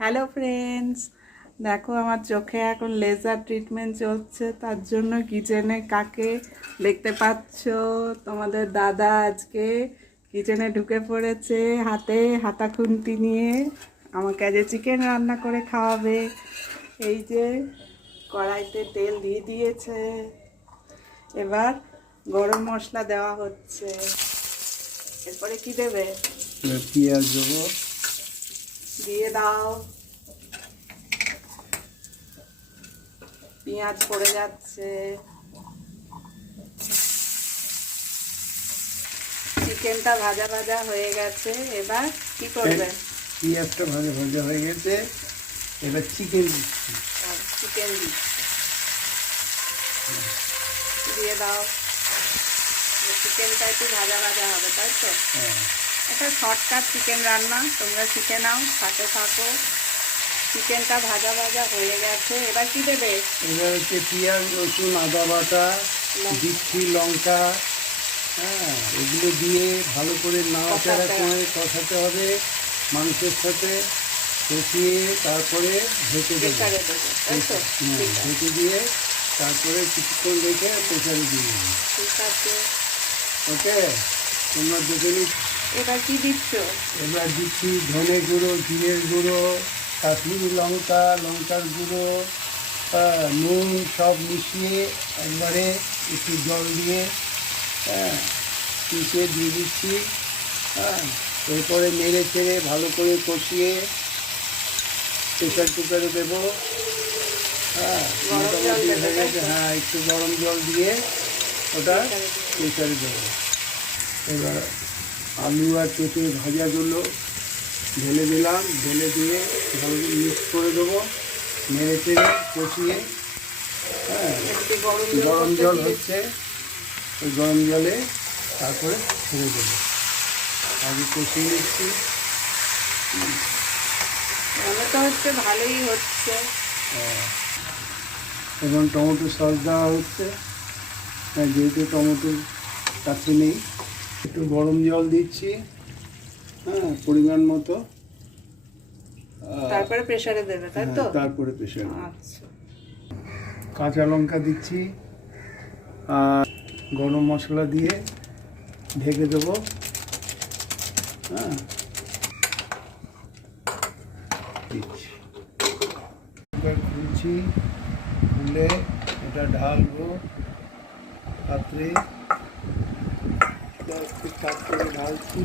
Hello friends, দেখো আমার চোখে এখন লেজার ট্রিটমেন্ট চলছে। তার জন্য কিচেনে কাকে দেখতে পাচ্ছ, তোমাদের দাদা আজকে কিচেনে ঢুকে পড়েছে হাতে হাতা খুন্তি নিয়ে আমাকে আজ চিকেন রান্না করে খাওয়াবে। এই যে কড়াইতে তেল দিয়ে দিয়েছে, এবার গরম মশলা দেওয়া হচ্ছে। এরপরে কি দেবে? পেঁয়াজ দেবো, দিয়ে দাও। পেঁয়াজ পড়ে যাচ্ছে, চিকেনটা ভাজা ভাজা হয়ে গেছে। এবার কি করবে? পেঁয়াজটা ভাজা ভাজা হয়ে গেছে, এবার চিকেন দিচ্ছি। চিকেন দিয়ে দাও। চিকেনটা একটু ভাজা ভাজা হবে, তাই তো? এটা শর্টকাট চিকেন রান্না, তোমরা শিখে নাও, সাথে থাকো। চিকেনটা ভাজা ভাজা হয়ে গেছে, এবার কি দেবে? এবার হচ্ছে পেঁয়াজ, রসুন, আদা বাটা দিচ্ছি, লঙ্কা, এগুলো দিয়ে ভালো করে নাড়াচাড়া করে কষাতে হবে মাংসের সাথে, কষিয়ে তারপরে ঢেকে দেবো। ঢেকে দিয়ে তারপরে কিছুক্ষণ রেখে প্রেসারে দিয়ে দেবো। ঠিক আছে, ওকে, তোমরা দেখে নিচ্ছ। এবার কি দিচ্ছ? এবার দিচ্ছি ধনে গুঁড়ো, জিরের গুঁড়ো, কাশ্মীরি লঙ্কা, লঙ্কার গুঁড়ো, নুন সব মিশিয়ে একবারে একটু জল দিয়ে পিষে দিয়ে দিচ্ছি। এরপরে নেড়ে চেড়ে ভালো করে কষিয়ে প্রেসার কুকারে দেবো। মোটামুটি হয়ে গেছে। একটু গরম জল দিয়ে ওটা প্রেসারে দেবো। এবার আলু আর পেঁপে ভাজাগুলো ঢেলে দিলাম, ঢেলে দিয়ে ভালো করে মিক্স করে দেবো, নেড়ে চেড়ে কষিয়ে। গরম জল হচ্ছে, ওই গরম জলে তারপরে ছেড়ে দেবো। আগে কষিয়ে নিচ্ছি। মনে তো হচ্ছে ভালোই হচ্ছে। এবং টমেটো সস দেওয়া হচ্ছে, যেহেতু টমেটোর কাছে নেই। একটু গরম জল দিচ্ছি, পরিমাণ মতো। তারপরে প্রেসারে দেবে, তাই তো? তারপরে প্রেসারে। আচ্ছা, কাঁচা লঙ্কা দিচ্ছি আর গরম মশলা দিয়ে ঢেকে দেবো। দিচ্ছি, এবার খুলছি, খুলে এটা ঢালবো পাত্রে। একটু তাপ করে ঢালছি।